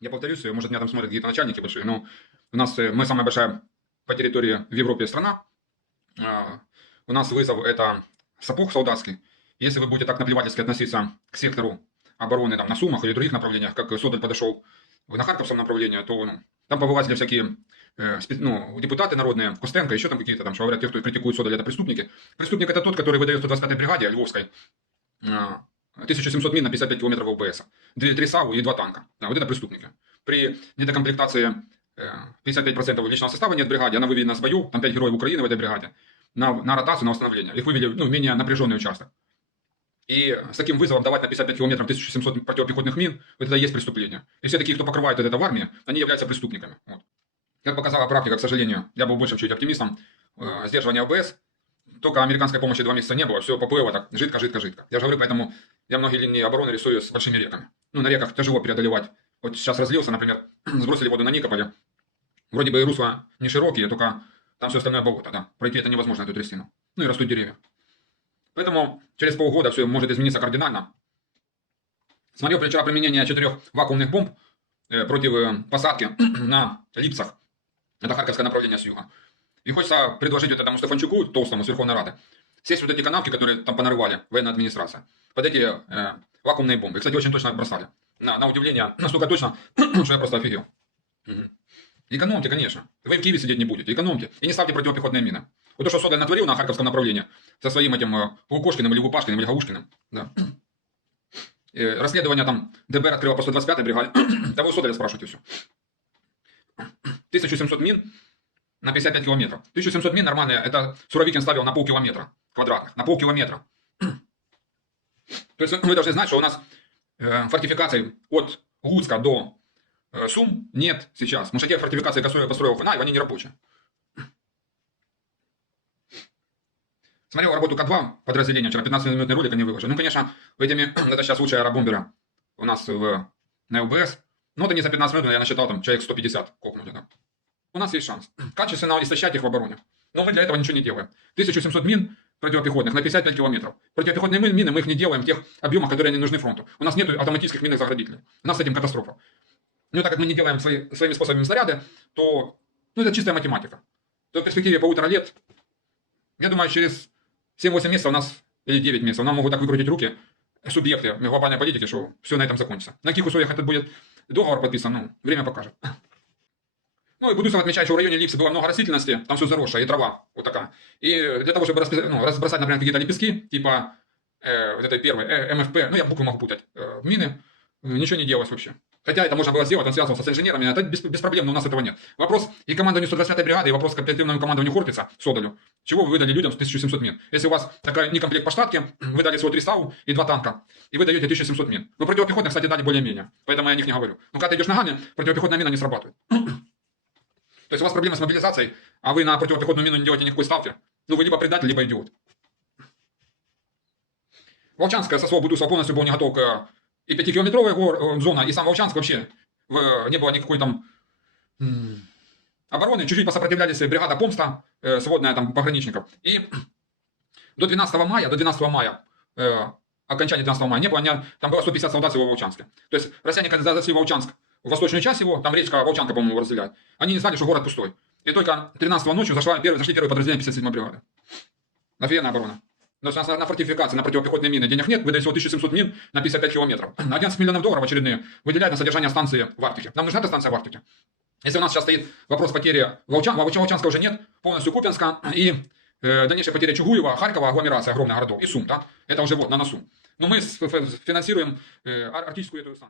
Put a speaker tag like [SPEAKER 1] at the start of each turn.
[SPEAKER 1] Я повторюсь, э, может, меня там смотрят какие-то начальники большие, но у нас, э, мы самая большая по территории в Европе страна. А, У нас вызов это сапог солдатский. Если вы будете так наплевательски относиться к сектору обороны там, на Сумах или других направлениях, как Содоль подошел на Харьковском направлении, то ну, там побыватели всякие э, ну, депутаты народные, Костенко, еще там какие-то там, что говорят, те, кто критикует Содоль, это преступники. Преступник это тот, который выдает 125-й бригаде Львовской а, 1700 мин на 55 километров ОБС. Две, три САУ и два танка. Да, вот это преступники. При недокомплектации э, 55% личного состава нет в бригаде, она выведена с боев, там 5 героев Украины в этой бригаде, на, на ротацию, на восстановление. Их вывели ну, в менее напряженный участок. И с таким вызовом давать на 55 километров 1700 противопехотных мин, вот это и есть преступление. И все такие, кто покрывает это в армии, они являются преступниками. Вот. Как показала практика, к сожалению, я был больше чуть оптимистом, э, сдерживание ОБС, только американской помощи два месяца не было, все поплыло так, жидко, жидко, жидко. Я же говорю, поэтому я многие линии обороны рисую с большими реками. Ну, на реках тяжело преодолевать. Вот сейчас разлился, например, сбросили воду на Никополе. Вроде бы и русла не широкие, только там все остальное болото, да. Пройти это невозможно, эту трясину. Ну и растут деревья. Поэтому через полгода все может измениться кардинально. Смотрел вчера применение четырех вакуумных бомб э, против э, посадки на Липцах. Это Харьковское направление с юга. И хочется предложить вот этому Стефанчуку, толстому, с Верховной Рады, сесть вот эти канавки, которые там понарывали, военная администрация, под эти э, вакуумные бомбы. И, кстати, очень точно бросали. На, на удивление, настолько точно, что я просто офигел. Мгм. Экономьте, конечно. Вы в Киеве сидеть не будете. Экономьте. И не ставьте противопехотные мины. Вот то, что Содоль натворил на Харьковском направлении со своим этим э, Лукошкиным или Лупашкиным или Гаушкиным. Да. Э, расследование там ДБР открыло по 125-й бригаде. Да вы Содоля спрашиваете все. 1700 мин на 55 километров. 1700 мин нормальные, это Суровикин ставил на полкилометра квадратных. На полкилометра. То есть вы должны знать, что у нас э, фортификаций от Луцка до э, Сум нет сейчас. Потому что те фортификации, которые построил Ханаев, они не рабочие. Смотрел работу К2 подразделения, вчера 15-минутный ролик они выложили. Ну, конечно, этими, это сейчас лучшая аэробомбера у нас в, на ЛБС. Ну, это не за 15 минут, я насчитал там человек 150 кокнули. Да. У нас есть шанс качественно истощать их в обороне. Но мы для этого ничего не делаем. 1700 мин противопехотных на 55 километров. Противопехотные мин- мины мы их не делаем в тех объемах, которые они нужны фронту. У нас нет автоматических минных заградителей. У нас с этим катастрофа. Ну, так как мы не делаем свои, своими способами снаряды, то ну, это чистая математика. То в перспективе полутора лет, я думаю, через 7-8 месяцев у нас, или 9 месяцев, нам могут так выкрутить руки субъекты глобальной политики, что все на этом закончится. На каких условиях это будет договор подписан, ну, время покажет. Ну, и Будусов отмечает, что в районе Липсы было много растительности, там все заросшее, и трава вот такая. И для того, чтобы распи- ну, разбросать, например, какие-то лепестки, типа э, вот этой первой, э, МФП, ну, я буквы могу путать, э, мины, э, ничего не делалось вообще. Хотя это можно было сделать, он связывался с инженерами, это без, без проблем, но у нас этого нет. Вопрос и командованию 125-й бригады, и вопрос к оперативному командованию Хортица, Содолю. Чего вы выдали людям 1700 мин? Если у вас такая не комплект по штатке, вы дали всего 3 САУ и 2 танка, и вы даете 1700 мин. Но противопехотные, кстати, дали более-менее, поэтому я о них не говорю. Но когда ты идешь ногами, противопехотная мина не срабатывает. То есть у вас проблемы с мобилизацией, а вы на противопехотную мину не делаете никакой ставки. Ну вы либо предатель, либо идиот. Волчанская со своего Будусова полностью был не готов к э, и 5-километровая гор- э, зона, и сам Волчанск вообще в- не было никакой там обороны. Чуть-чуть посопротивлялись бригада Помста, э, сводная там пограничников. И до 12 мая, до 12 мая, э, окончания 12 мая не было, они- там было 150 солдат всего в Волчанске. То есть россияне, когда зашли в Волчанск, восточную часть его, там речка Волчанка, по-моему, разделяет, они не знали, что город пустой. И только 13 ночью зашла, первый, зашли первые подразделения 57 бригады. Офигенная оборона. Но нас на фортификации, на противопехотные мины денег нет, выдали всего 1700 мин на 55 километров. 11 миллионов долларов очередные выделяют на содержание станции в Арктике. Нам нужна эта станция в Арктике. Если у нас сейчас стоит вопрос потери Волчан, Волчан- Волчанска уже нет, полностью Купянска и э, дальнейшая потеря Чугуева, Харькова, агломерация огромных городов и Сум, да, это уже вот на носу. Но мы финансируем э, ар- арктическую эту станцию.